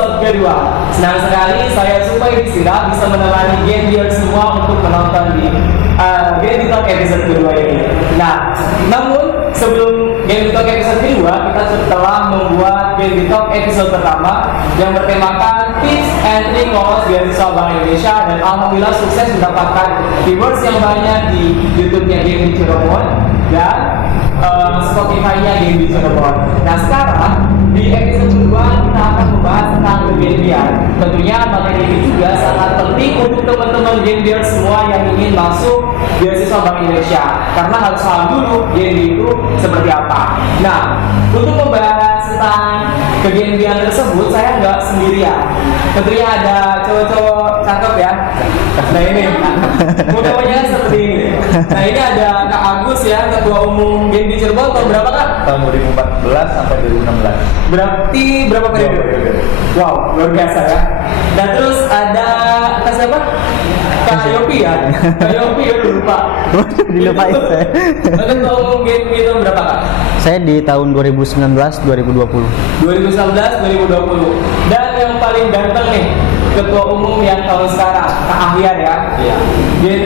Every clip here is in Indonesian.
episode kedua. Senang sekali saya Supay Disira bisa menemani Genbier semua untuk menonton di Genbi Talk episode kedua ini. Nah, namun sebelum Genbi Talk episode kedua, kita telah membuat Genbi Talk episode pertama yang bertemakan tips and trik lolos beasiswa Bank Indonesia, dan alhamdulillah sukses mendapatkan viewers yang banyak di YouTube-nya Genbi Cirebon dan Spotify-nya Genbi Cirebon. Nah, sekarang di episode kedua kita akan membahas tentang kegenbian. Tentunya materi ini juga sangat penting untuk teman-teman Genbier semua yang ingin masuk beasiswa Bank Indonesia, karena harus paham dulu Genbi itu seperti apa. Nah, untuk membahas tentang kegenbian tersebut saya nggak sendirian. Tentunya ada cowok-cowok cakep ya. Nah ini, mukanya seperti ini. Nah ini ada Kak Agus ya, Ketua Umum Genbi Cirebon. Tahun berapa Kak? Tahun 2014 sampai 2016. Berarti berapa periode? Wow, luar biasa ya. Dan terus ada Kak siapa? Kak Yopi ya. Kak Yopi ya, lupa. Dilupain saya. Ketua Umum Genbi tahun berapa Kak? Saya di tahun 2019 2020. 2019-2020. Dan yang paling ganteng nih, Ketua Umum yang tahun sekarang, Kak Ahyar ya. Iya.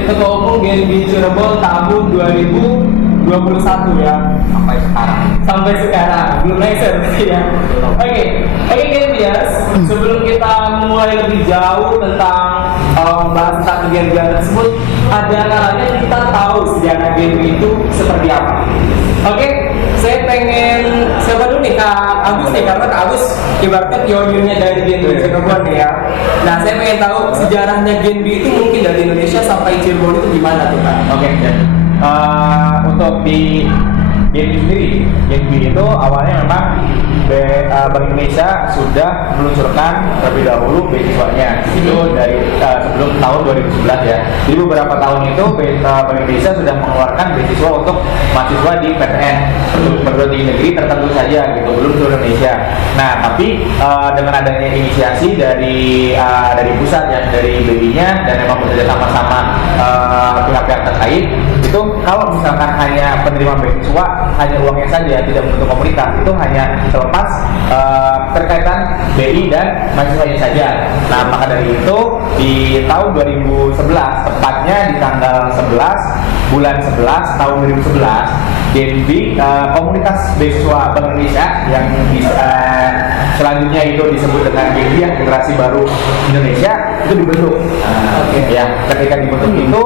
Ketua Umum Genbi Cirebon tahun 2021 ya. Sampai sekarang belum naik berarti ya. Oke, Genbiers, sebelum kita mulai lebih jauh tentang membahas tentang kegiatan tersebut, ada kalanya kita tahu sejarah Genbi itu seperti apa. Oke, saya pengen siapa dulu nih, Kak Agus nih, karena Kak Agus ibaratnya pionirnya dari Genbi Cirebon ya. Nah, saya pengen tahu sejarahnya Genbi itu mungkin dari Indonesia sampai Cirebon itu gimana tuh Kak? Oke. Untuk di Genbi sendiri, Genbi itu awalnya memang Bank Indonesia sudah meluncurkan terlebih dahulu beasiswanya itu dari sebelum tahun 2011 ya. Jadi beberapa tahun itu Bank Indonesia sudah mengeluarkan beasiswa untuk mahasiswa di PTN untuk perguruan tinggi negeri tertentu saja gitu, belum seluruh Indonesia. Nah, tapi dengan adanya inisiasi dari pusat ya, dari BI-nya, dan memang bekerja sama-sama pihak-pihak terkait, itu kalau misalkan hanya penerima beasiswa hanya uangnya saja, tidak membentuk komunitas, itu hanya terlepas terkaitan BI dan mahasiswanya saja. Nah, maka dari itu di tahun 2011, tepatnya di tanggal 11 bulan 11 tahun 2011, Genbi komunitas beasiswa Bank Indonesia yang selanjutnya itu disebut dengan Genbi yang generasi baru Indonesia itu dibentuk. Ya, ketika dibentuk itu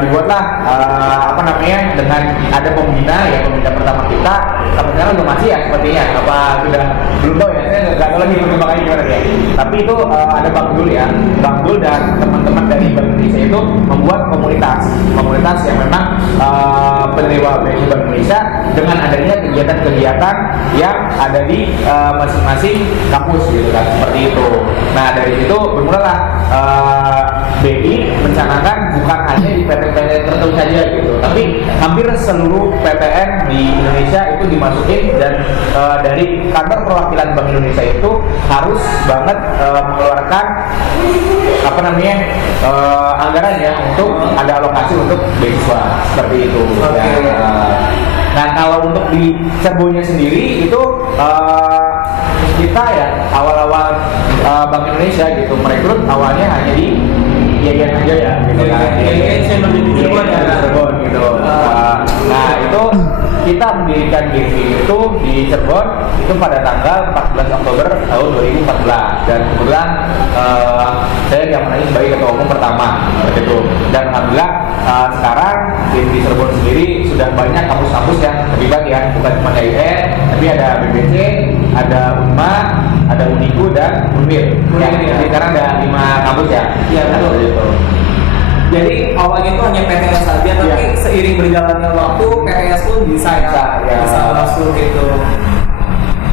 dibuatlah dengan ada pembina ya, pembina pertama kita sampai sekarang belum masih ya sepertinya, apa sudah belum tahu ya, saya nggak tahu lagi perkembangannya gimana ya. Tapi itu ada Bang Dul ya, Bang Dul dan teman-teman dari Bank Indonesia itu membuat komunitas yang memang penerima beasiswa Bank Indonesia dengan adanya kegiatan-kegiatan yang ada di masing-masing kampus gitu kan, seperti itu. Nah, dari situ bermulalah BI mencanangkan bukan hanya di PTN tertentu saja gitu, tapi hampir seluruh PTN di Indonesia itu dimasukin, dan dari kantor perwakilan Bank Indonesia itu harus banget mengeluarkan anggaran ya untuk ada alokasi untuk beasiswa seperti itu. Nah, kalau untuk di Cirebonnya sendiri itu kita ya awal-awal Bank Indonesia gitu merekrut awalnya hanya di Yayan aja ya gitu kan. Cirebon gitu. Nah, itu kita mendirikan Genbi itu di Cirebon itu pada tanggal 14 Oktober tahun 2014, dan kebetulan saya diamanai sebagai ketua umum pertama seperti itu. Dan alhamdulillah sekarang Genbi Cirebon sendiri sudah banyak kampus-kampus yang terlibat ya, bukan cuma IAIN, tapi ada BBC, ada UNMA, ada Uniku dan Unwil. Jadi sekarang ada 5 kampus ya. Iya, betul. Gitu. Jadi awalnya itu hanya PTS saja, tapi seiring berjalannya waktu PTS pun bisa masuk gitu.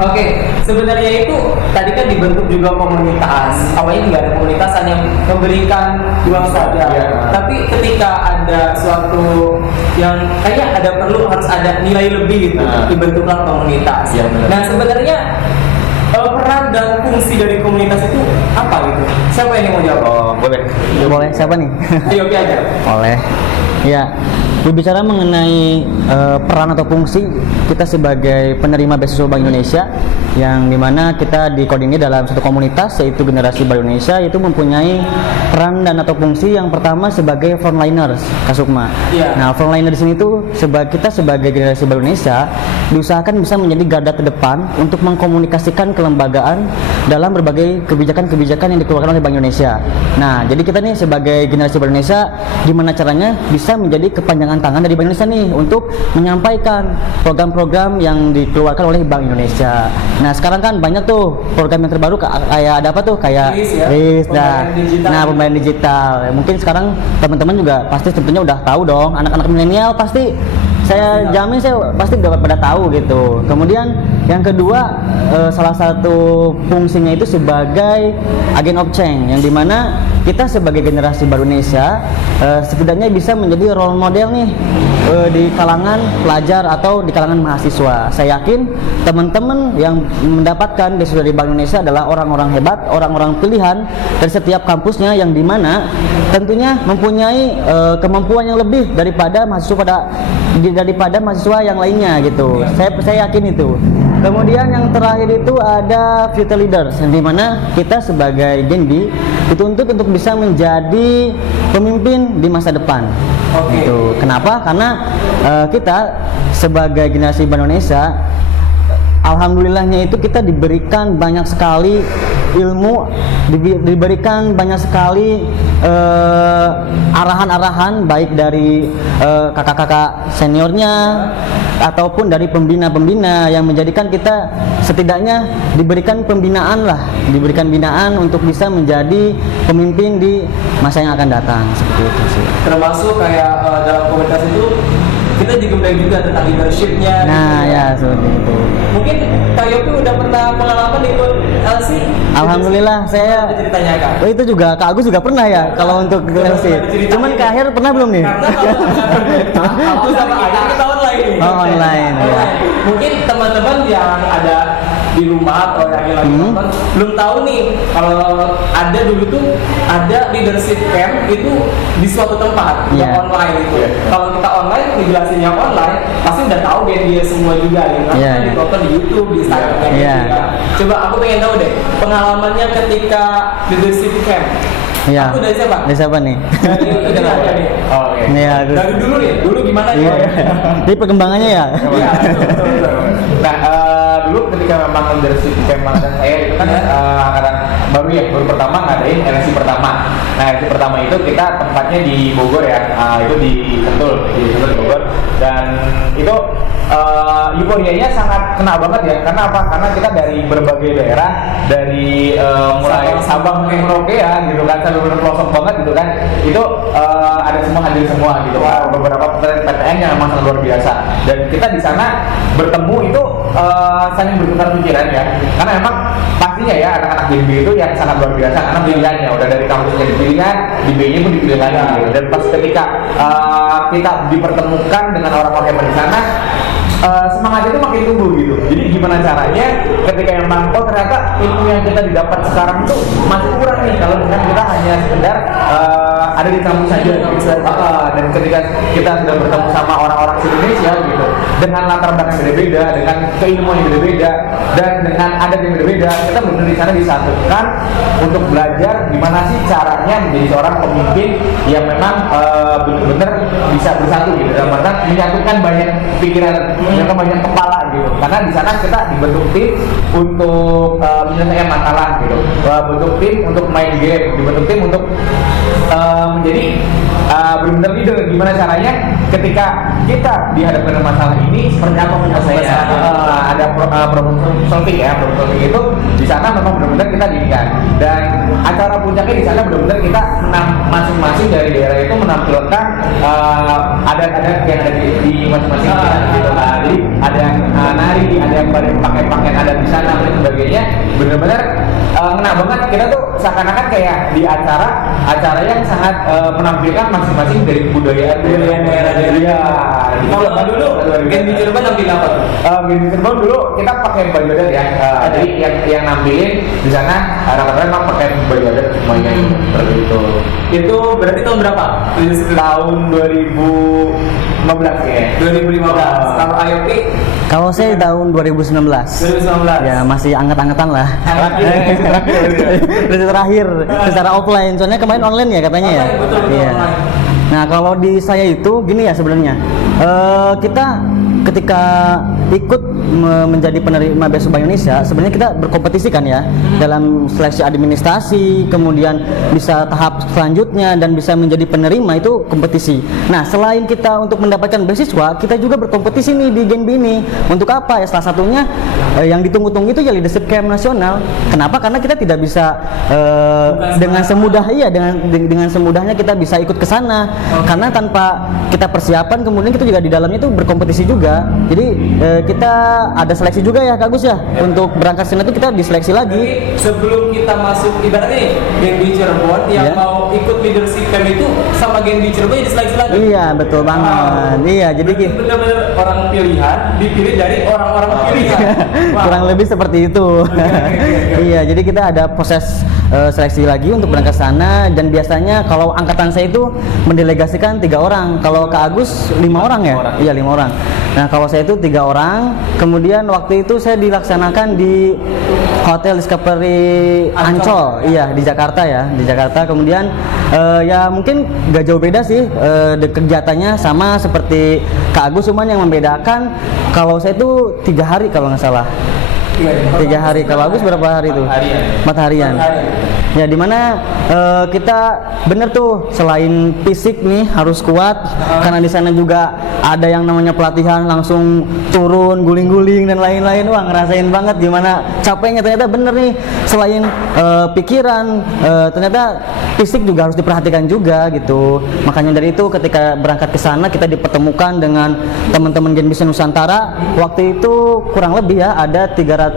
Oke, sebenarnya itu tadi kan dibentuk juga komunitas. Awalnya nggak ada komunitas, hanya memberikan uang saja. Tapi ketika ada suatu yang kayaknya harus ada nilai lebih gitu, dibentuklah komunitas. Nah, sebenarnya peran dan fungsi dari komunitas itu apa gitu? Siapa yang mau jawab? Oh, boleh. Boleh, siapa nih? Ayo aja. Boleh. Ya, Berbicara mengenai peran atau fungsi kita sebagai penerima beasiswa Bank Indonesia, yang dimana kita dikoordinir dalam satu komunitas yaitu Generasi Bank Indonesia, itu mempunyai peran dan atau fungsi yang pertama sebagai frontliners, Kasukma. Iya. Nah, frontliner di sini tuh kita sebagai Generasi Bank Indonesia diusahakan bisa menjadi garda terdepan untuk mengkomunikasikan kelembagaan dalam berbagai kebijakan-kebijakan yang dikeluarkan oleh Bank Indonesia. Nah, jadi kita nih sebagai Generasi Bank Indonesia, gimana caranya bisa menjadi kepanjangan tangan dari Bank Indonesia nih untuk menyampaikan program-program yang dikeluarkan oleh Bank Indonesia. Nah, sekarang kan banyak tuh program yang terbaru kayak ada apa tuh, kayak RIS ya? RIS, Pembayaran digital. nah pembayaran digital. Mungkin sekarang teman-teman juga pasti tentunya udah tahu dong, anak-anak milenial pasti saya jamin saya pasti udah pada tahu gitu. Kemudian yang kedua, salah satu fungsinya itu sebagai agen of change, yang dimana kita sebagai generasi baru Indonesia setidaknya bisa menjadi role model nih di kalangan pelajar atau di kalangan mahasiswa. Saya yakin teman-teman yang mendapatkan beasiswa dari Bank Indonesia adalah orang-orang hebat, orang-orang pilihan dari setiap kampusnya, yang dimana tentunya mempunyai kemampuan yang lebih daripada mahasiswa yang lainnya gitu. Saya yakin itu. Kemudian yang terakhir itu ada future leaders, yang dimana kita sebagai Genbi dituntut untuk bisa menjadi pemimpin di masa depan. Oke. Gitu. Kenapa? Karena kita sebagai generasi Bank Indonesia, alhamdulillahnya itu kita diberikan banyak sekali ilmu, diberikan banyak sekali arahan-arahan baik dari kakak-kakak seniornya ataupun dari pembina-pembina, yang menjadikan kita setidaknya diberikan binaan untuk bisa menjadi pemimpin di masa yang akan datang, seperti itu sih. Termasuk kayak dalam komunitas itu kita digembleng juga tentang leadership-nya. Nah, gitu. ya seperti itu. Mungkin Kak Yopi udah pernah pengalaman ikut LC? Alhamdulillah saya. Ada ceritanya Kak? Oh, itu juga Kak Agus juga pernah ya kalau untuk LC. Cuman Kak Akhir pernah belum nih? Karena aku sama Ayah kita online nih. Oh, online, ya. Mungkin teman-teman yang ada di rumah atau yang lagi nonton belum tahu nih kalau ada dulu tuh ada leadership camp itu di suatu tempat yang online itu. Kalau kita online dijelasin yang online pasti udah tahu dia semua juga gitu. Kan ditonton di YouTube, di Instagram gitu. Coba aku pengen tahu deh pengalamannya ketika leadership camp. Iya. Aku dari siapa? Dari siapa nih? Dari ini aja nih. Oh, oke. Iya, Dari dulu nih, dulu gimana Iya. ya? Jadi perkembangannya ya. Iya, betul. Nah, dulu ketika memang leadership camp saya itu kan angkatan baru pertama ngadain LC pertama. Nah, LC pertama itu kita tempatnya di Bogor ya, itu di Sentul di Bogor, dan itu euforianya sangat kena banget ya. Karena apa? Karena kita dari berbagai daerah, dari mulai Sabang ke Merauke ya gitu kan, sampai pelosok banget gitu kan, itu ada semua, hadir semua gitu kan. Beberapa PTN yang memang sangat luar biasa, dan kita di sana bertemu itu saling bertukar pikiran ya, karena memang pastinya ya anak-anak BNB itu yang sangat luar biasa karena pilihannya udah dari kampusnya dipilihkan, di B-nya pun dipilih lagi gitu. Dan pas ketika kita dipertemukan dengan orang-orang hebat di sana, semangatnya itu makin tumbuh gitu. Jadi gimana caranya ketika memang ternyata ilmu yang kita didapat sekarang tuh masih kurang nih kalau misalnya kita hanya sekedar ada di kampus saja gitu. Dan ketika kita sudah bertemu sama orang-orang di Indonesia gitu, dengan latar belakang yang berbeda, dengan keilmuan yang berbeda, dan dengan adat yang berbeda, kita benar di sana disatukan untuk belajar gimana sih caranya menjadi seorang pemimpin yang memang benar-benar bisa bersatu gitu, dalam artian menyatukan banyak pikiran, menyatukan banyak kepala gitu. Karena di sana kita dibentuk tim untuk menyelesaikan masalah gitu, bentuk tim untuk main game, dibentuk tim untuk menjadi benar-benar leader. Gimana caranya ketika kita dihadapkan dengan masalah ini, seperti apa penyelesaiannya, ada problem solving ya. Problem solving itu di sana memang benar-benar kita didikan, dan acara puncaknya di sana benar-benar kita masing-masing dari daerah itu menampilkan adat-adat yang ada di masing-masing gitu. Jadi ada yang nari, ada yang pakai pakaian adat di sana dan sebagainya. Benar-benar ngena banget. Kita tuh seakan-akan kayak di acara yang sangat menampilkan masing-masing dari budaya daerah. Iya. Kalau dulu Gen di Cirebon nampil apa tuh? Gen di Cirebon dulu kita pakai baju adat ya. Jadi yang nampilin di sana rata-rata memang pakai baju adat semuanya seperti itu. Itu berarti tahun berapa? Tahun 2015 ya. 2015. Kalau IOP Kalau saya tahun 2019. 2019. Ya masih anget-angetan lah. Berarti terakhir secara offline. Soalnya kemarin online ya katanya ya. Online, betul, Iya. online. Nah kalau di saya itu gini ya sebenarnya. Kita ketika ikut menjadi penerima Beasiswa Bank Indonesia, sebenarnya kita berkompetisi kan ya dalam seleksi administrasi, kemudian bisa tahap selanjutnya dan bisa menjadi penerima itu kompetisi. Nah selain kita untuk mendapatkan beasiswa, kita juga berkompetisi nih di Genbi ini. Untuk apa ya? Salah satunya yang ditunggu-tunggu itu ya leadership camp nasional. Kenapa? Karena kita tidak bisa dengan semudah dengan semudahnya kita bisa ikut ke sana. Karena tanpa kita persiapan, kemudian kita juga di dalamnya itu berkompetisi juga. Jadi kita ada seleksi juga ya Kak Gus ya. Untuk berangkat sana itu kita diseleksi lagi. Jadi sebelum kita masuk ibaratnya nih Gen di Cirebon yang Iya. mau ikut leadership camp itu sama Gen di Cirebon jadi seleksi lagi. Iya betul banget. Iya jadi benar-benar orang pilihan dipilih dari orang-orang pilihan. Wah. kurang lebih seperti itu. Iya jadi kita ada proses seleksi lagi untuk berangkat sana dan biasanya kalau angkatan saya itu mendelegasikan 3 orang. Kalau Kak Agus 5 orang ya? Iya 5 orang. Nah kalau saya itu 3 orang. Kemudian waktu itu saya dilaksanakan di Hotel Discovery Ancol. Iya di Jakarta ya, di Jakarta. Kemudian ya mungkin gak jauh beda sih kegiatannya sama seperti Kak Agus, cuman yang membedakan kalau saya itu 3 hari kalau nggak salah. 3 hari. Kalau Agus berapa hari itu? 4 harian. Ya dimana kita bener tuh selain fisik nih harus kuat karena di sana juga ada yang namanya pelatihan langsung turun guling-guling dan lain-lain. Wah ngerasain banget gimana capeknya. Ternyata bener nih selain pikiran ternyata fisik juga harus diperhatikan juga gitu. Makanya dari itu ketika berangkat ke sana kita dipertemukan dengan teman-teman Genbis Nusantara. Waktu itu kurang lebih ya ada 320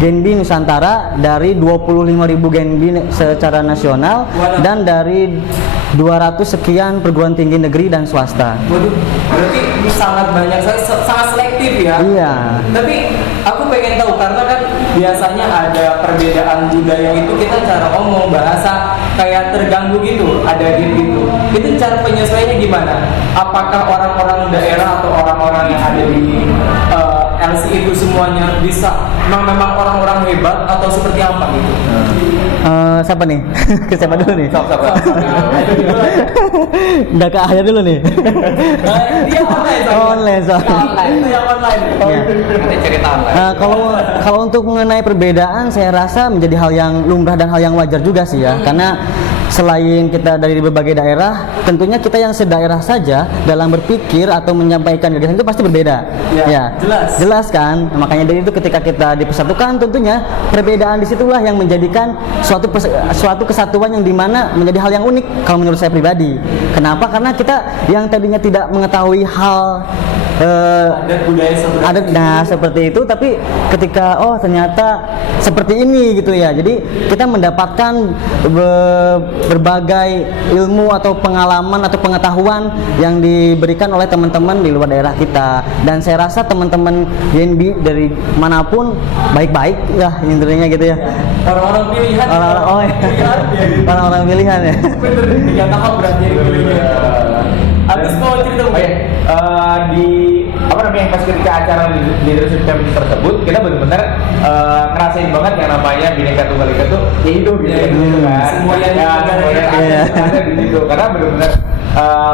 Genbi Nusantara dari 25.000 Genbi secara nasional dan dari 200 sekian perguruan tinggi negeri dan swasta. Waduh, berarti sangat banyak, sangat selektif ya. Iya. Tapi aku pengen tahu karena kan biasanya ada perbedaan budaya itu kita cara ngomong bahasa kayak terganggu gitu, ada gitu. Itu cara penyesuaiannya gimana? Apakah orang-orang daerah atau orang-orang yang ada di LC itu semuanya bisa memang orang-orang hebat atau seperti apa gitu? Siapa nih? Ke siapa dulu nih? Sok. Udah ke akhir dulu nih. Dia online soalnya. Online soalnya. Online, itu yang online. Iya. Nanti cerita online. Kalau untuk mengenai perbedaan, saya rasa menjadi hal yang lumrah dan hal yang wajar juga sih ya, karena selain kita dari berbagai daerah, tentunya kita yang sedaerah saja dalam berpikir atau menyampaikan gagasan itu pasti berbeda. Ya, jelas kan. Makanya dari itu ketika kita dipersatukan, tentunya perbedaan disitulah yang menjadikan suatu kesatuan yang dimana menjadi hal yang unik kalau menurut saya pribadi. Kenapa? Karena kita yang tadinya tidak mengetahui hal Adat budaya seperti seperti itu, tapi ketika ternyata seperti ini gitu ya, jadi kita mendapatkan berbagai ilmu atau pengalaman atau pengetahuan yang diberikan oleh teman-teman di luar daerah kita. Dan saya rasa teman-teman Genbi dari manapun baik-baik ya intinya gitu ya. orang-orang pilihan. Orang-orang pilihan ya. Bener, 3 tahap berarti pilihnya. Habis mau cerita mungkin? Pas ketika acara leadership camp tersebut kita benar-benar ngerasain banget yang namanya Bhinneka Tunggal Ika tuh ya hidup gitu kan. Semua yang ada di situ karena benar-benar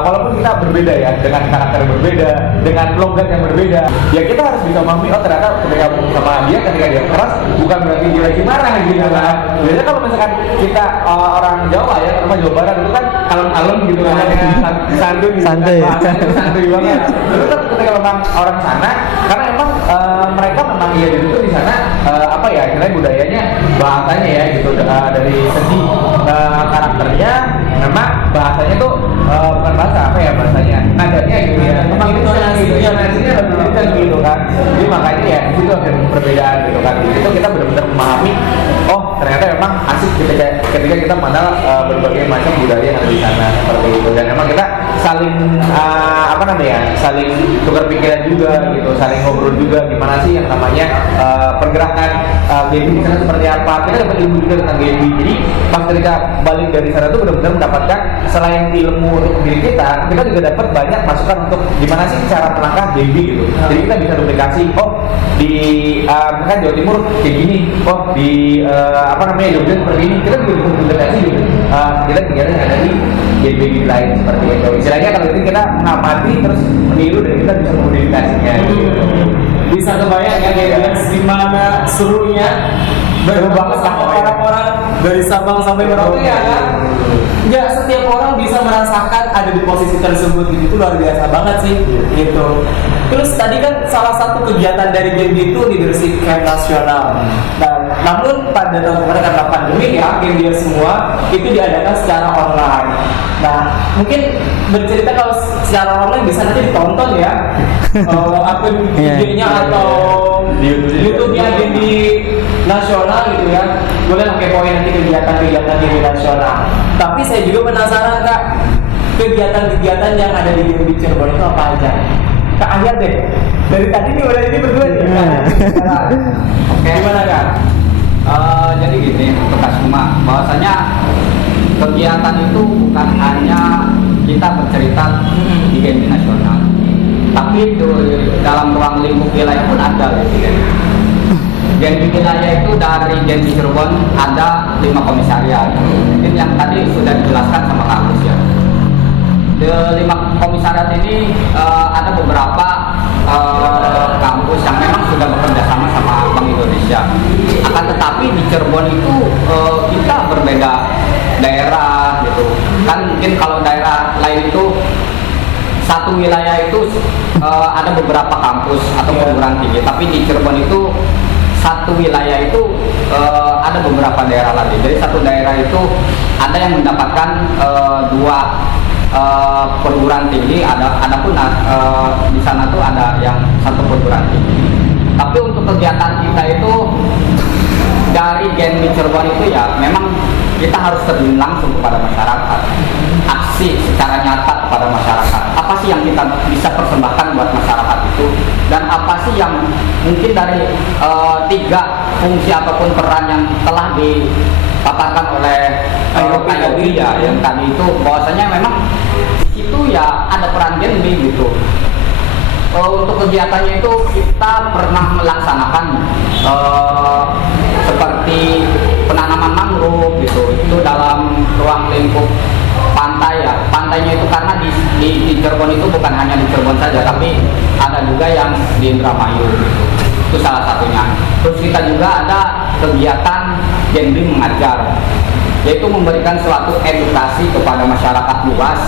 walaupun kita berbeda ya dengan karakter yang berbeda, dengan logat yang berbeda, ya kita harus bisa memahami ternyata ketika sama dia ketika dia keras bukan berarti dia lagi marah gitu kan. Biasanya kalau misalkan kita orang Jawa ya, terutama Jawa Barat itu kan kalem-kalem gitu kan, santuy gitu. Santuy banget. Terus kan ketika memang orang sana karena emang mereka memang itu di sana akhirnya budayanya bahasanya ya gitu dari segi karakternya memang bahasanya tuh bukan bahasanya nadanya gitu ya. Memang itu Ekspresinya kan gitu kan. Jadi makanya ya itu ada perbedaan gitu kan. Itu kita benar-benar memahami, oh ternyata memang asik ketika kita mengenal berbagai macam budaya yang ada di sana seperti itu. Dan memang kita saling saling tukar pikiran juga gitu, saling ngobrol juga gimana sih yang namanya pergerakan gaming di sana seperti apa. Kita dapat ilmu juga tentang gaming. Jadi pas ketika balik dari sana tuh benar-benar mendapatkan selain ilmu untuk diri kita juga dapat banyak masukan untuk gimana sih cara melangkah gaming gitu. Jadi kita bisa duplikasi, oh di kan Jawa Timur kayak gini, oh di Jogja seperti ini. Kita juga bisa duplikasi gitu. Kita kegiatan yang ada di game lain seperti itu. Istilahnya kalau itu kita mengamati terus meniru dan kita bisa memodifikasinya. Bisa kebayang ya guys gimana serunya berbanget sama orang-orang dari Sabang sampai Merauke ya kan? Nggak setiap orang bisa merasakan ada di posisi tersebut gitu, itu luar biasa banget sih gitu. Terus tadi kan salah satu kegiatan dari game itu leadership camp nasional. Nah, namun pada tahun kemarin karena pandemi ya, game dia semua itu diadakan secara online. Nah, mungkin bercerita kalau secara online bisa nanti ditonton ya, akun IG-nya atau YouTube-nya game di nasional gitu ya. Boleh pakai poin nanti kegiatan-kegiatan game nasional. Tapi saya juga penasaran Kak, kegiatan-kegiatan yang ada di game di Cirebon itu apa aja? Kak Ayat deh, dari tadi nih udah ini berdua nih. Oke. Gimana Kak? Jadi gini untuk Kak Suma, bahwasanya kegiatan itu bukan hanya kita bercerita di game nasional, tapi di dalam ruang lingkup wilayah pun ada gitu kan. Game wilayah itu dari game di Cirebon ada 5 komisariat. Ini yang tadi sudah dijelaskan sama Kak Agus ya. Di 5 komisariat ini ada beberapa kampus yang memang sudah bekerja sama sama Bank Indonesia. Akan tetapi di Cirebon itu kita berbeda daerah gitu. Kan mungkin kalau daerah lain itu satu wilayah itu ada beberapa kampus atau perguruan tinggi, tapi di Cirebon itu satu wilayah itu ada beberapa daerah lagi. Jadi satu daerah itu ada yang mendapatkan 2 perguruan tinggi, adapun di sana tuh ada yang 1 perguruan tinggi. Tapi untuk kegiatan kita itu dari Gen di Cirebon itu ya memang kita harus terjun langsung kepada masyarakat, aksi secara nyata kepada masyarakat. Apa sih yang kita bisa persembahkan buat masyarakat itu, dan apa sih yang mungkin dari 3 fungsi ataupun peran yang telah dipaparkan oleh Yogi ya, yang tadi itu bahwasanya memang itu ya ada peran Genbi gitu. Untuk kegiatannya itu kita pernah melaksanakan seperti penanaman mangrove gitu, itu dalam ruang lingkup pantai ya. Pantainya itu karena di Cirebon itu bukan hanya di Cirebon saja, tapi ada juga yang di Indramayu gitu. Itu salah satunya. Terus kita juga ada kegiatan Genbi mengajar, yaitu memberikan suatu edukasi kepada masyarakat luas,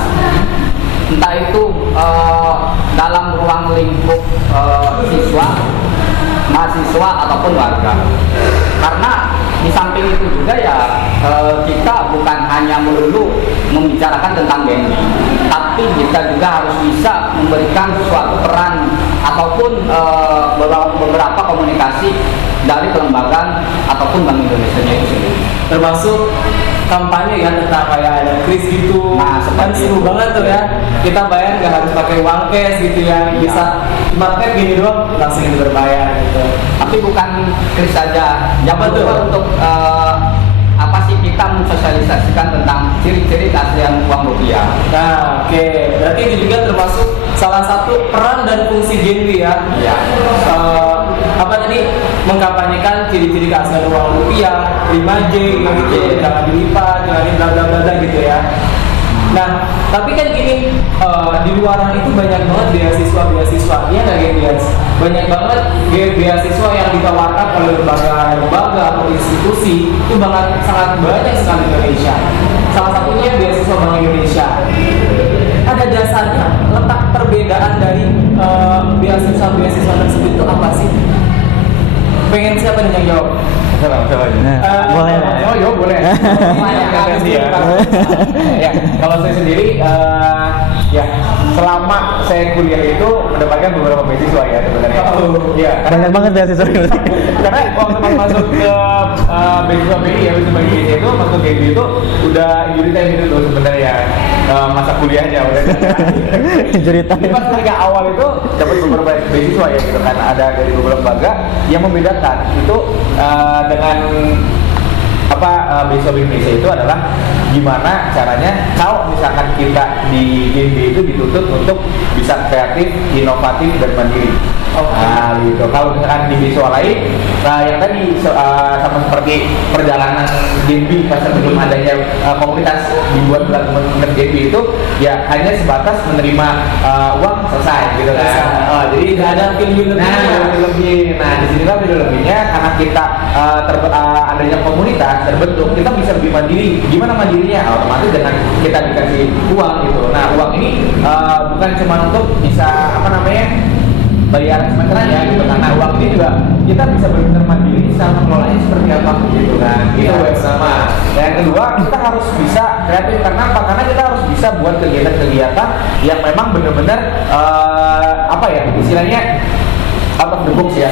entah itu dalam ruang lingkup siswa, mahasiswa ataupun warga. Karena di samping itu juga ya kita bukan hanya melulu membicarakan tentang Genbi, tapi kita juga harus bisa memberikan suatu peran ataupun beberapa komunikasi dari kelembagaan ataupun Bank Indonesia itu sendiri. Termasuk kampanye ya tentang kayak ada kris gitu. Nah, kan seru banget tuh ya. Kita bayar nggak harus pakai uang cash gitu ya. Bisa market gini doang langsung berbayar gitu. Tapi bukan kris saja. Jangan lupa untuk apa sih kita mensosialisasikan tentang ciri-ciri keaslian uang rupiah. Nah, oke. Berarti itu juga termasuk salah satu peran dan fungsi Genbi ya. Iya. Apa tadi mengkampanyekan ciri-ciri keaslian uang rupiah 5J gitu, jangan dilipat, jangan bla bla bla gitu ya. Nah, tapi kan gini, di luaran itu banyak banget beasiswa, ya nggak guys? Banyak banget beasiswa yang ditawarkan oleh lembaga atau institusi, itu sangat banyak sekali di Indonesia. Salah satunya beasiswa Bank Indonesia. Ada dasarnya, letak perbedaan dari beasiswa tersebut itu apa sih? pengen siapa nih yang jawab? Masalah. Boleh. Oh, boleh. Ya, kalau saya sendiri ya selama saya kuliah itu mendapatkan beberapa beasiswa ya sebenarnya. Iya, Banyak banget ya sih sorry. karena waktu pas masuk ke beasiswa BI ya beasiswa BI itu masuk GB itu udah injury time itu tuh sebenarnya masa kuliahnya udah. Cerita. Jadi pas ketika awal itu dapat beberapa beasiswa ya gitu kan, ada dari beberapa lembaga yang membedakan itu dengan beasiswa Indonesia itu adalah gimana caranya kalau misalkan kita di GMB itu dituntut untuk bisa kreatif, inovatif dan mandiri. Nah, gitu. Kalau misalkan di beasiswa lain, yang tadi sama seperti perjalanan GMB pas sebelum adanya komunitas dibuat oleh teman-teman GMB itu ya hanya sebatas menerima uang selesai gitu kan. Jadi Tidak ada film lebih. Nah, di sini kan video lebihnya karena kita adanya komunitas terbentuk, kita bisa lebih mandiri. Gimana mandirinya? Otomatis dengan kita dikasih uang gitu. Nah, uang ini bukan cuma untuk bisa bayar semesteran ya gitu. Karena uang ini juga kita bisa benar-benar mandiri bisa mengelolanya seperti apa gitu kan. Itu yang sama. Dan yang kedua, kita harus bisa kreatif karena apa? Karena kita harus bisa buat kegiatan-kegiatan yang memang benar-benar istilahnya out of the box ya.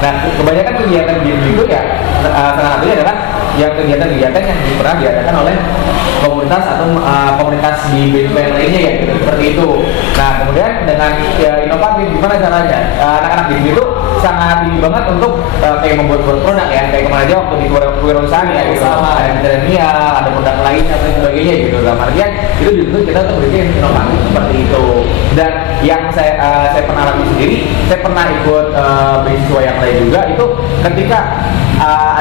Nah, kebanyakan kegiatan itu ya salah satunya adalah yang kegiatan-kegiatan yang pernah diadakan oleh komunitas atau komunitas di BPN lainnya ya gitu, seperti itu. Nah, kemudian dengan inovatif gimana caranya anak-anak di sini itu sangat tinggi banget untuk kayak membuat produk ya, kayak kemarin aja waktu di kewirausahaan ya gitu, ada milenial, ada produk lainnya dan sebagainya gitu. Dalam artian itu dituntut kita untuk bikin inovatif seperti itu. Dan yang saya pernah alami sendiri, saya pernah ikut beasiswa yang lain juga itu ketika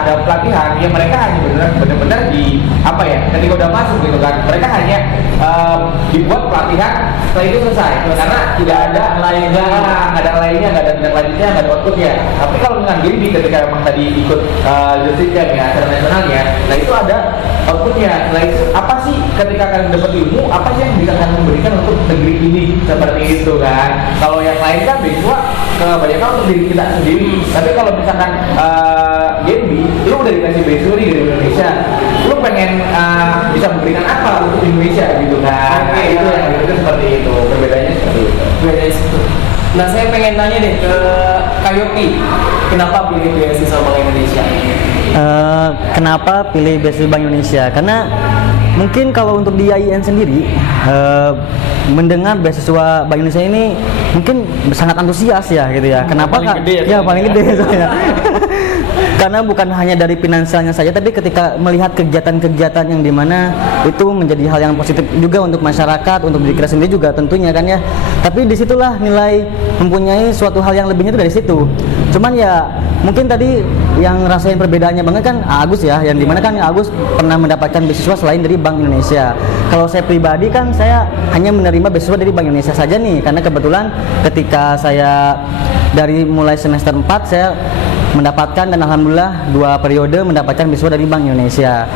ada pelatihan yang mereka hanya benar-benar ketika udah masuk gitu kan, mereka hanya dibuat pelatihan setelah itu selesai karena tidak ada lainnya, nggak ada tindak lanjutnya, nggak ada outputnya. Tapi kalau dengan gini ketika memang tadi ikut leadership ya acara nasionalnya, nah itu ada outputnya. Setelah itu apa sih ketika kalian dapat ilmu, apa sih yang bisa kalian memberikan untuk negeri ini seperti itu kan? Kalau yang lain kan beasiswa kebanyakan untuk diri kita sendiri. Tapi kalau misalkan GMB, lu udah dikasih beasiswa nih dari Indonesia, lu pengen bisa memberikan apa untuk Indonesia gitu kan? Itu yang itu seperti itu, perbedaannya seperti itu. Nah, saya pengen tanya deh ke Kak Yopi, kenapa pilih beasiswa Bank Indonesia? Kenapa pilih beasiswa Bank Indonesia? Karena mungkin kalau untuk di IAIN sendiri mendengar beasiswa Bank Indonesia ini mungkin sangat antusias ya gitu ya. Kenapa paling Kak? gede ya, Paling gede soalnya. Karena bukan hanya dari finansialnya saja, tapi ketika melihat kegiatan-kegiatan yang dimana itu menjadi hal yang positif juga untuk masyarakat, untuk diri kita sendiri juga tentunya kan ya. Tapi disitulah nilai mempunyai suatu hal yang lebihnya itu dari situ. Cuman ya mungkin tadi yang rasain perbedaannya banget kan Agus ya, yang dimana kan Agus pernah mendapatkan beasiswa selain dari Bank Indonesia. Kalau saya pribadi kan saya hanya menerima beasiswa dari Bank Indonesia saja nih, karena kebetulan ketika saya dari mulai semester 4 saya mendapatkan dan alhamdulillah 2 periode mendapatkan beasiswa dari Bank Indonesia.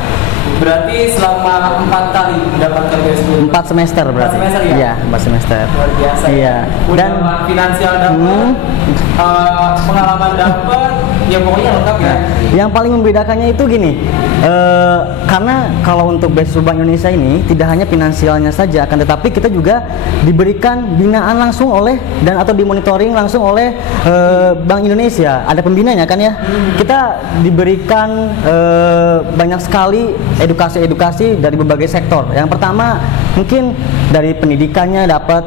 Berarti selama 4 kali mendapatkan beasiswa. 4 semester berarti. 4 semester ya? Iya, 4 semester. Luar biasa. Iya. Udah Dan finansial dapat, pengalaman dapat, ya pokoknya lengkap ya. yang paling membedakannya itu gini, karena kalau untuk beasiswa Bank Indonesia ini tidak hanya finansialnya saja, akan tetapi kita juga diberikan binaan langsung oleh dan atau dimonitoring langsung oleh Bank Indonesia. Ada pembinanya kan ya. Kita diberikan banyak sekali edukasi-edukasi dari berbagai sektor. Yang pertama mungkin dari pendidikannya dapat,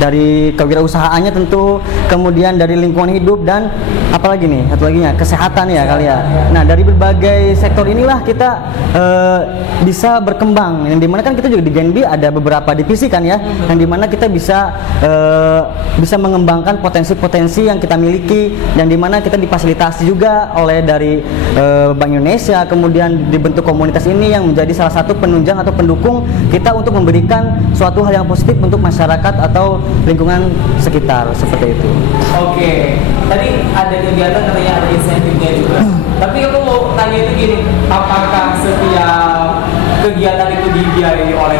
dari kewirausahaannya tentu, kemudian dari lingkungan hidup, dan apalagi nih satu lagi kesehatan ya kali ya. Nah, dari berbagai sektor inilah kita bisa berkembang, yang dimana kan kita juga di GNB ada beberapa divisi kan ya, yang dimana kita bisa mengembangkan potensi-potensi yang kita miliki, yang dimana kita difasilitasi juga oleh dari Bank Indonesia, kemudian dibentuk komunitas ini yang menjadi salah satu penunjang atau pendukung kita untuk memberikan suatu hal yang positif untuk masyarakat atau lingkungan sekitar, seperti itu. Oke, tadi ada kegiatan katanya ada insentifnya juga. Tapi aku mau tanya itu gini, apakah setiap kegiatan itu dibiayai oleh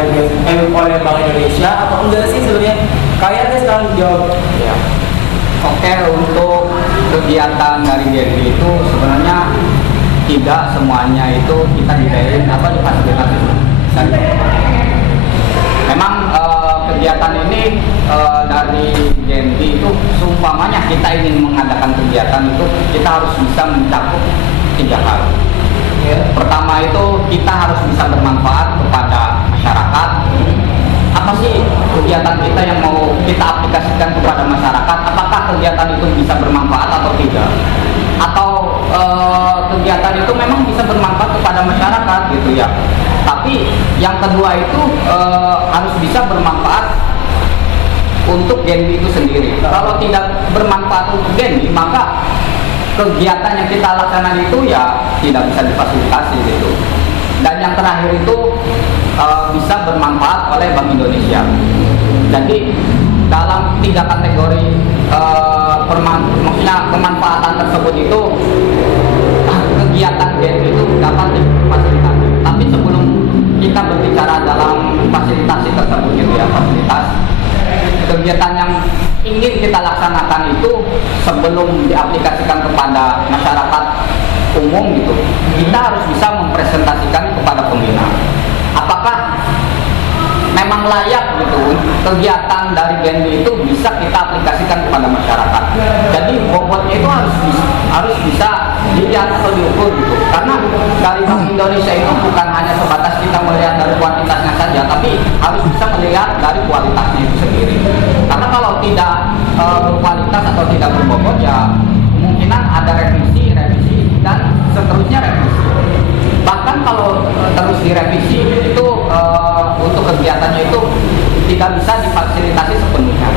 Bank Indonesia atau enggak sih sebenarnya? Kayaknya sekarang jawab. Ya. Oke, untuk kegiatan dari Genbi itu sebenarnya tidak semuanya itu kita dibayarin apa difasilitasi dari memang kegiatan ini dari Genbi itu seumpamanya kita ingin mengadakan kegiatan itu kita harus bisa mencakup 3 hal. Pertama itu kita harus bisa bermanfaat kepada masyarakat. Apa sih kegiatan kita yang mau kita aplikasikan kepada masyarakat? Apakah kegiatan itu bisa bermanfaat atau tidak? Atau kegiatan itu memang bisa bermanfaat kepada masyarakat gitu ya. Tapi yang kedua itu harus bisa bermanfaat untuk Genbi itu sendiri. Kalau tidak bermanfaat untuk Genbi, maka kegiatan yang kita laksanakan itu ya tidak bisa difasilitasi gitu. Dan yang terakhir itu bisa bermanfaat oleh Bank Indonesia. Jadi dalam 3 kategori maksudnya kemanfaatan tersebut itu kegiatan Genbi itu dapat difasilitasi. Tapi sebelum kita berbicara dalam fasilitasi tersebut gitu ya, fasilitas kegiatan yang ingin kita laksanakan itu sebelum diaplikasikan kepada masyarakat umum gitu, kita harus bisa mempresentasikan kepada pembina apakah memang layak gitu kegiatan dari Genbi itu bisa kita aplikasikan kepada masyarakat. Jadi bobotnya itu harus bisa dilihat atau diukur gitu. Karena dari Bank Indonesia itu bukan hanya sebatas kita melihat dari kuantitasnya saja, tapi harus bisa melihat dari kualitasnya itu sendiri. Karena kalau tidak berkualitas atau tidak berbobot ya kemungkinan ada revisi dan seterusnya revisi. Bahkan kalau terus direvisi itu untuk kegiatannya itu tidak bisa difasilitasi sepenuhnya.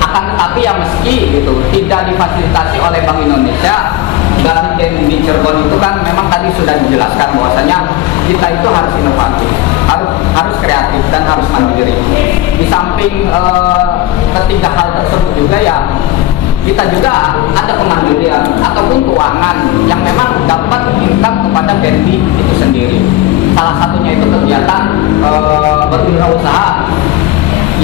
Akan tetapi ya meski gitu tidak difasilitasi oleh Bank Indonesia, dari Genbi Cirebon itu kan memang tadi sudah dijelaskan bahwasanya kita itu harus inovatif, harus kreatif dan harus mandiri. Di samping ketiga hal tersebut juga ya kita juga ada kemandirian ataupun keuangan yang memang dapat income kepada Genbi itu sendiri. Salah satunya itu kegiatan berwirausaha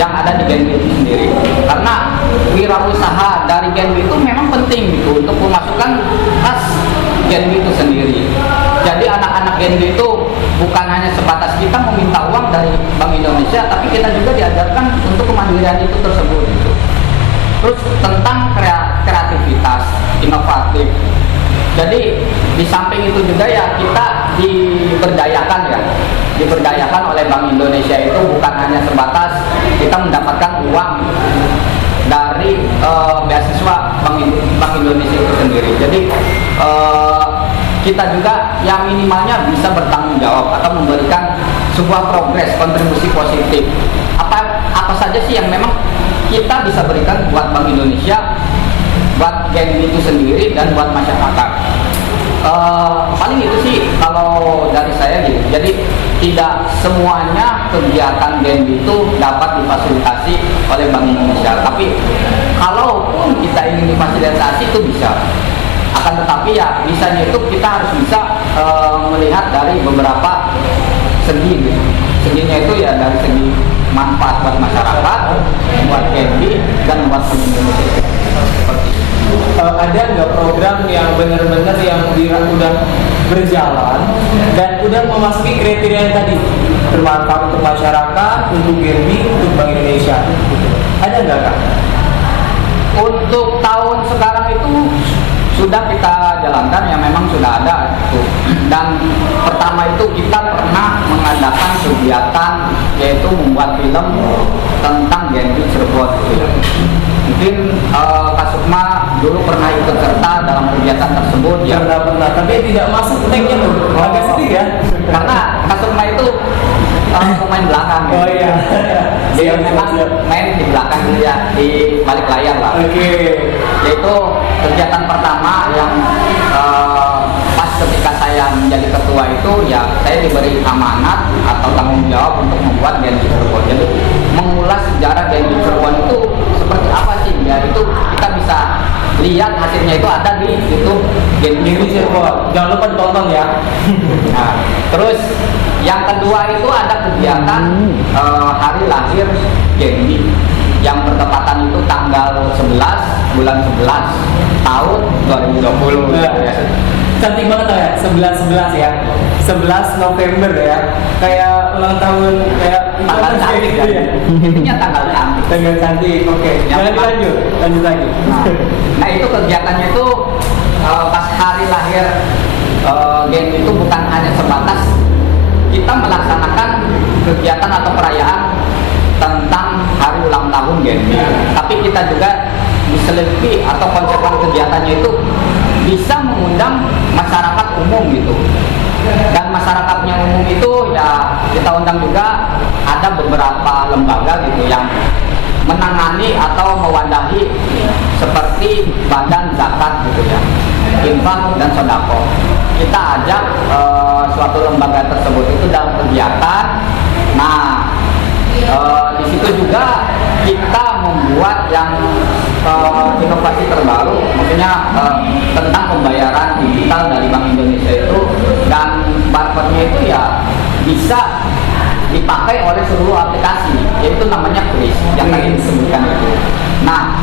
yang ada di Genbi itu sendiri. Karena wirausaha dari Genbi itu memang penting gitu untuk memasukkan kas Genbi itu sendiri. Jadi anak-anak Genbi itu bukan hanya sebatas kita meminta uang dari Bank Indonesia, tapi kita juga diajarkan untuk kemandirian itu tersebut gitu. Terus tentang kreativitas, inovatif. Jadi di samping itu juga ya kita diberdayakan oleh Bank Indonesia itu bukan hanya sebatas kita mendapatkan uang dari beasiswa Bank Indonesia itu sendiri. Jadi kita juga yang minimalnya bisa bertanggung jawab atau memberikan sebuah progres, kontribusi positif. Apa saja sih yang memang kita bisa berikan buat Bank Indonesia, buat Genbi itu sendiri dan buat masyarakat. Paling itu sih kalau dari saya gitu. Jadi tidak semuanya kegiatan Genbi itu dapat difasilitasi oleh Bank Indonesia. Tapi kalaupun kita ingin difasilitasi itu bisa. Akan tetapi ya bisanya itu kita harus bisa melihat dari beberapa segi gitu. Seginya itu ya dari segi manfaat buat masyarakat, buat Genbi dan buat Indonesia. Seperti itu. Ada nggak program yang benar-benar yang udah berjalan dan udah memasuki kriteria yang tadi bermanfaat untuk masyarakat, untuk Genbi, untuk Bank Indonesia? Ada nggak Kak? Untuk tahun sekarang itu sudah kita jalankan ya memang sudah ada gitu. Dan pertama itu kita pernah mengadakan kegiatan yaitu membuat film tentang Genbi Cirebon gitu ya. Mungkin Kak Sukma dulu pernah ikut serta dalam kegiatan tersebut ya. Pernah, tapi tidak masuk tag-nya tuh. Agak sedih ya. Karena Kak Sukma itu pemain belakang. Oh iya. Dia memang main di belakang ya, di balik layar lah. Oke. Yaitu kegiatan pertama yang pas ketika saya menjadi ketua itu ya saya diberi amanat atau tanggung jawab untuk membuat Genbi Cirebon. Jadi mengulas sejarah Genbi Cirebon itu seperti apa sih? Ya itu kita bisa lihat hasilnya itu ada di YouTube Genbi Cirebon. Jangan lupa ditonton ya. Nah, terus yang kedua itu ada kegiatan hari lahir Genbi. yang bertepatan itu tanggal 11 bulan 11 tahun 2020 gitu ya. Cantik banget ya, 11 ya, 11 November ya, kayak ulang tahun kayak Tanggal cantik gitu ya. Intinya tanggal cantik. Tanggal cantik, oke. Yang Lanjut lagi. Nah itu kegiatannya itu pas hari lahir Gen itu bukan hanya sebatas kita melaksanakan kegiatan atau perayaan tentang hari ulang tahun Gen, tapi kita juga diselipi atau konsep kegiatannya itu bisa mengundang masyarakat umum gitu. Dan masyarakatnya umum itu ya kita undang juga, ada beberapa lembaga gitu yang menangani atau mewadahi seperti badan zakat gitu ya, infak dan sodako. Kita ajak suatu lembaga tersebut itu dalam kegiatan. Nah di situ juga kita membuat yang inovasi terbaru, maksudnya tentang pembayaran digital dari Bank Indonesia itu, dan barcode-nya itu ya bisa dipakai oleh seluruh aplikasi, yaitu namanya Kris yang tadi disebutkan itu. Nah,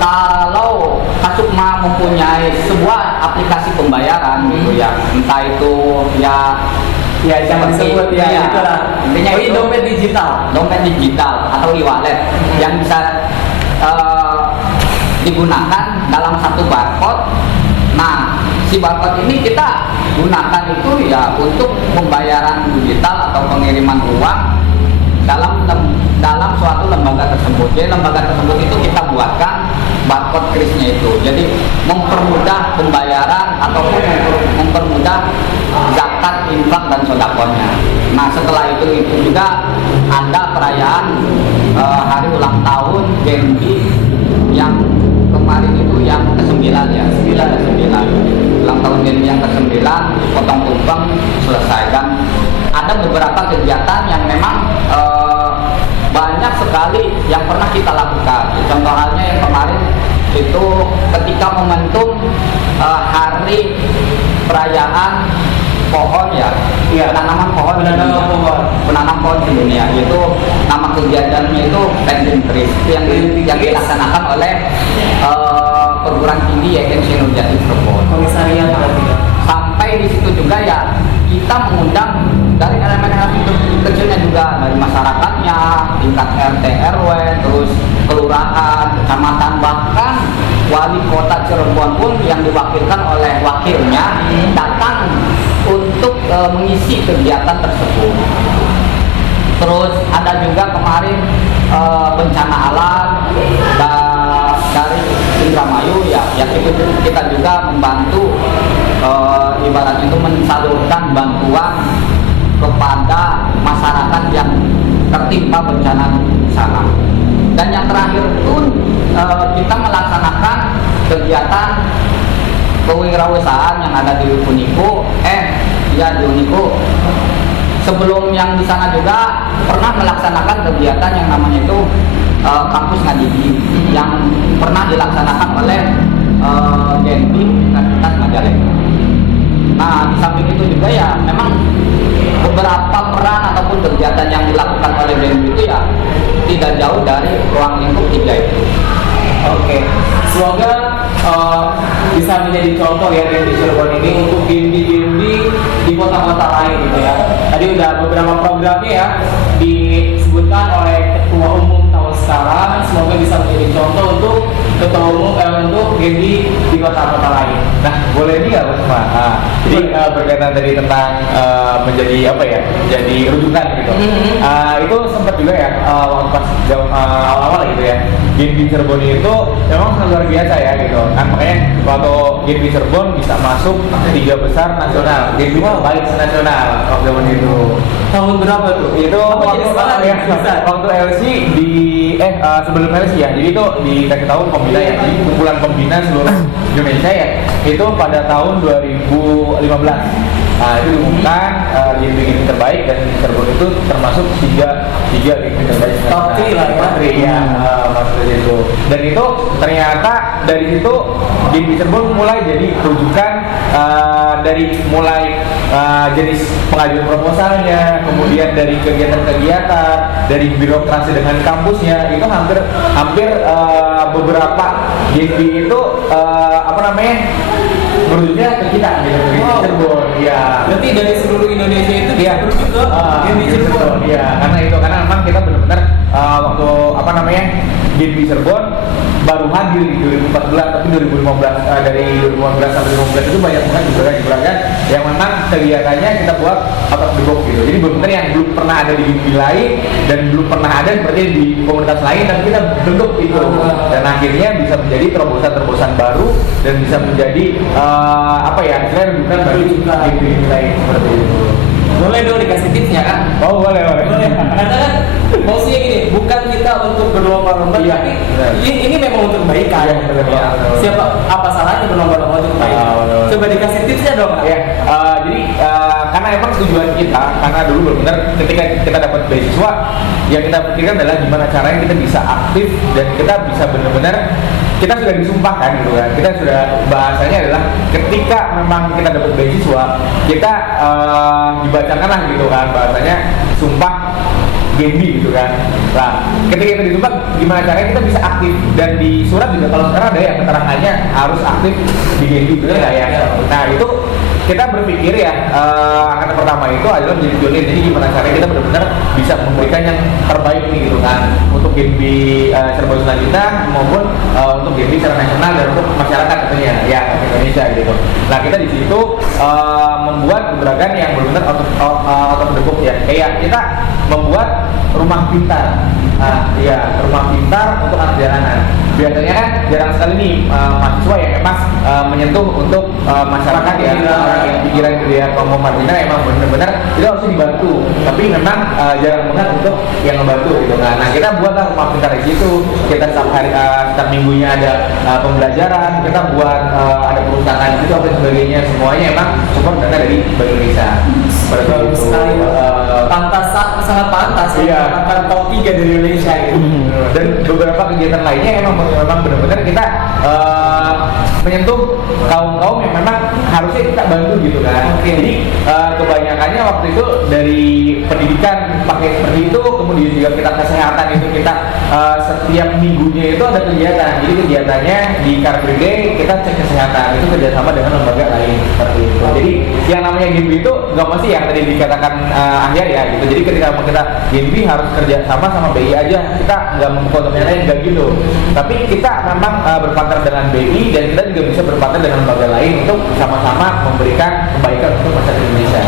kalau Kasukma mempunyai sebuah aplikasi pembayaran gitu ya, entah itu ya jangan disebut ya, itulah. Intinya itu dompet digital atau e-wallet yang bisa digunakan dalam satu barcode. Nah, si barcode ini kita gunakan itu ya untuk pembayaran digital atau pengiriman uang dalam suatu lembaga tersebut. Jadi lembaga tersebut itu kita buatkan barcode Krisnya itu. Jadi mempermudah pembayaran ataupun mempermudah zakat, infak dan sodakonya. Nah setelah itu juga ada perayaan hari ulang tahun Genbi yang kemarin itu yang ke-9 ya, 9 ulang tahun Genbi yang ke-9, potong tumpeng selesai. Dan ada beberapa kegiatan yang memang banyak sekali yang pernah kita lakukan. Contoh halnya yang kemarin itu ketika momentum hari perayaan pohon ya, penanaman pohon sedunia, yaitu nama kegiatannya itu Planting Trees, yang dilaksanakan oleh perguruan tinggi YKMC Nurjati Cirebon. Komisariat Sampai di situ juga ya kita mengundang dari elemen-elemen kecilnya juga, dari masyarakatnya, tingkat RT RW, terus kelurahan, kecamatan, bahkan wali kota Cirebon pun yang diwakilkan oleh wakilnya datang untuk mengisi kegiatan tersebut. Terus ada juga kemarin bencana alam dari Indramayu ya, yang itu kita juga membantu ibarat itu mensalurkan bantuan kepada masyarakat yang tertimpa bencana di sana. Dan yang terakhir pun kita melaksanakan kegiatan kewirausahaan yang ada di Uniko. Di Uniko. Sebelum yang di sana juga pernah melaksanakan kegiatan yang namanya itu kampus ngaji yang pernah dilaksanakan oleh Genbi Universitas Majalengka. Nah, di samping itu juga ya memang beberapa peran ataupun kegiatan yang dilakukan oleh Genbi itu ya tidak jauh dari ruang lingkup 3 itu. Oke, semoga bisa menjadi contoh ya Genbi Cirebon ini untuk Genbi di kota-kota lain gitu ya. Tadi udah beberapa programnya ya disebutkan oleh Ketua Umum tahun sekarang. Semoga bisa menjadi contoh untuk Ketua Umum untuk Genbi di kota-kota lain. Nah, boleh nih nggak Mas Ma? Jadi berkaitan tadi tentang menjadi apa ya? Jadi rujukan gitu. Itu sempat juga ya waktu pas awal-awal gitu ya. Genbi Cirebon itu memang sangat luar biasa ya gitu. Kan makanya waktu Genbi Cirebon bisa masuk 3 besar nasional. Genbi baik nasional waktu zaman itu. Tahun berapa tuh? Itu waktu LC di sebelum LC ya. Jadi itu dikasih tahu pembina ya. Jadi kumpulan pembina seluruh Indonesia ya. Itu pada tahun 2015 Nah, itu diumumkan game terbaik dan Cirebon itu termasuk tiga game terbaik. Top 3 lah ya. Top 3 ya, maksudnya itu. Dan itu ternyata dari situ game Cirebon mulai jadi rujukan dari mulai jenis pengajuan proposalnya, kemudian dari kegiatan-kegiatan, dari birokrasi dengan kampusnya itu hampir beberapa game itu merujuknya ke kita gitu, Cirebon. Iya. Berarti dari seluruh Indonesia itu Iya. merujuk ke game di Cirebon. Iya, karena memang kita benar-benar waktu game di Cirebon baru hadir di 2014, tapi 2015 dari 2015 sampai 2015 itu banyak banget juragan yang memang kegiatannya kita buat out of the box gitu. Jadi benar-benar yang belum pernah ada di game lain dan belum pernah ada seperti di komunitas lain, tapi kita bentuk itu dan akhirnya bisa menjadi terobosan-terobosan baru dan bisa menjadi istilahnya rujukan bagi game lain seperti itu. Boleh dong dikasih tipsnya kan? Oh boleh. Karena kan maksudnya gini, bukan kita untuk berlomba-lomba, Iya, tapi benar. ini memang untuk kebaikan. Iya, benar. Siapa apa salahnya berlomba-lomba untuk kebaikan? benar. Coba dikasih tipsnya dong. Kak. Ya, jadi karena emang tujuan kita, karena dulu benar-benar ketika kita dapat beasiswa, yang kita pikirkan adalah gimana caranya kita bisa aktif dan kita bisa benar-benar kita sudah disumpahkan gitu kan. Kita sudah bahasanya adalah ketika memang kita dapat beasiswa, kita dibacakan lah gitu kan bahasanya sumpah Genbi gitu kan. Nah, ketika kita disumpah, gimana caranya kita bisa aktif dan di surat juga kalau sekarang ada yang keterangannya harus aktif di Genbi gitu ya. Nah itu kita berpikir ya angkatan pertama itu adalah menjadi pionir. Jadi gimana caranya kita benar-benar bisa memberikan yang terbaik nih gitu kan untuk Genbi Cirebon selanjutnya maupun untuk Genbi secara nasional dan untuk masyarakat tentunya ya Indonesia gitu. Nah kita di situ membuat gerakan yang benar-benar out of the box ya. Kayak kita membuat rumah pintar. Rumah pintar untuk anak jalanan. Biasanya kan jarang sekali nih mahasiswa yang emang menyentuh untuk masyarakat ya, orang yang pikiran gitu ya. Kalau mau marginal emang benar-benar itu harus dibantu. Tapi memang jarang banget untuk yang membantu gitu kan. Nah kita buatlah rumah pintar di situ. Kita setiap minggunya ada pembelajaran. Kita buat ada perusahaan di situ apa sebagainya. Semuanya emang support dana dari Bank Indonesia. Bagus sekali. Sangat pantas ya. Akan top 3 dari Indonesia gitu. Dan beberapa kegiatan lainnya memang benar-benar kita menyentuh kaum yang memang harusnya kita bantu gitu kan. Jadi kebanyakannya waktu itu dari pendidikan pakai seperti itu, kemudian juga kita kesehatan itu kita setiap minggunya itu ada kegiatan. Jadi kegiatannya di Car Free Day kita cek kesehatan itu kerjasama dengan lembaga lain seperti itu. Jadi yang namanya Genbi itu nggak mesti yang tadi dikatakan akhir ya gitu. Jadi ketika kita Genbi harus kerja sama BI aja, kita nggak membuka yang lain nggak gitu. Tapi kita memang berpartner dengan BI dan kita juga bisa berpartner dengan lembaga lain untuk sama-sama memberikan kebaikan untuk masyarakat Indonesia.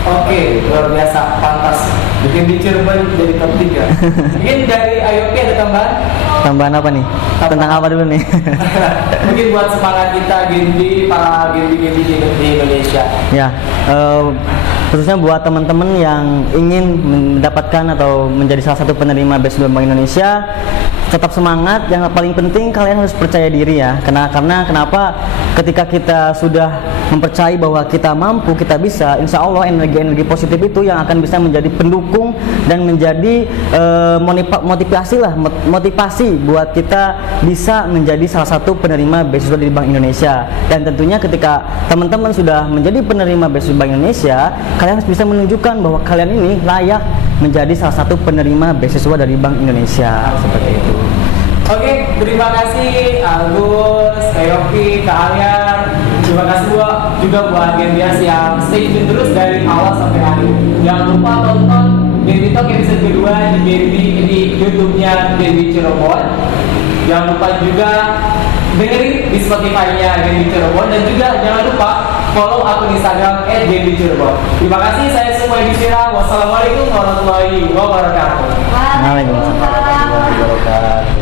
Oke, luar biasa, pantas. Bikin di Cirebon jadi top 3. Mungkin dari IOP ada tambahan? Tambahan apa nih? Tentang apa dulu nih? Mungkin buat semangat kita Genbi, para Genbi di Indonesia. Ya, khususnya buat teman-teman yang ingin mendapatkan atau menjadi salah satu penerima beasiswa Bank Indonesia, tetap semangat. Yang paling penting kalian harus percaya diri ya. Karena kenapa? Ketika kita sudah mempercayai bahwa kita mampu, kita bisa, insya Allah energi positif itu yang akan bisa menjadi pendukung dan menjadi motivasi buat kita bisa menjadi salah satu penerima beasiswa dari Bank Indonesia. Dan tentunya ketika teman-teman sudah menjadi penerima beasiswa Bank Indonesia, kalian harus bisa menunjukkan bahwa kalian ini layak menjadi salah satu penerima beasiswa dari Bank Indonesia seperti itu. Oke, terima kasih Agus, Kak Yofi, Kak Alyar. Terima kasih juga buat Genbias yang stay tune terus dari awal sampai akhir. Jangan lupa tonton Genbi Talk episode kedua di YouTube-nya Genbi Cirebon. Jangan lupa juga dengerin di Spotify-nya Genbi Cirebon dan juga jangan lupa follow akun Instagram @Genbi Cirebon. Terima kasih, saya semua Edisira. Wassalamualaikum warahmatullahi wabarakatuh. Waalaikumsalam warahmatullahi wabarakatuh.